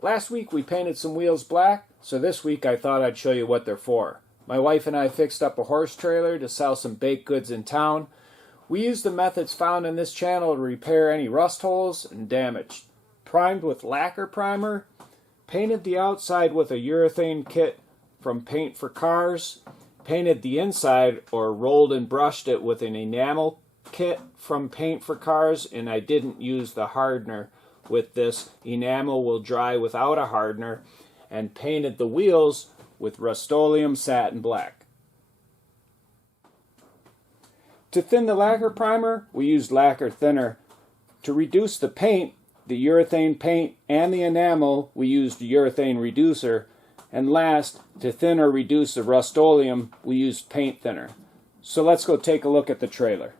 Last week we painted some wheels black, so this week I thought I'd show you what they're for. My wife and I fixed up a horse trailer to sell some baked goods in town. We used the methods found in this channel to repair any rust holes and damage. Primed with lacquer primer, painted the outside with a urethane kit from Paint for Cars, painted the inside or rolled and brushed it with an enamel kit from Paint for Cars, and I didn't use the hardener with this. Enamel will dry without a hardener, and painted the wheels with Rustoleum Satin Black. To thin the lacquer primer, we used lacquer thinner. To reduce the paint, the urethane paint, and the enamel, we used urethane reducer. And last, to thin or reduce the Rustoleum, we used paint thinner. So let's go take a look at the trailer.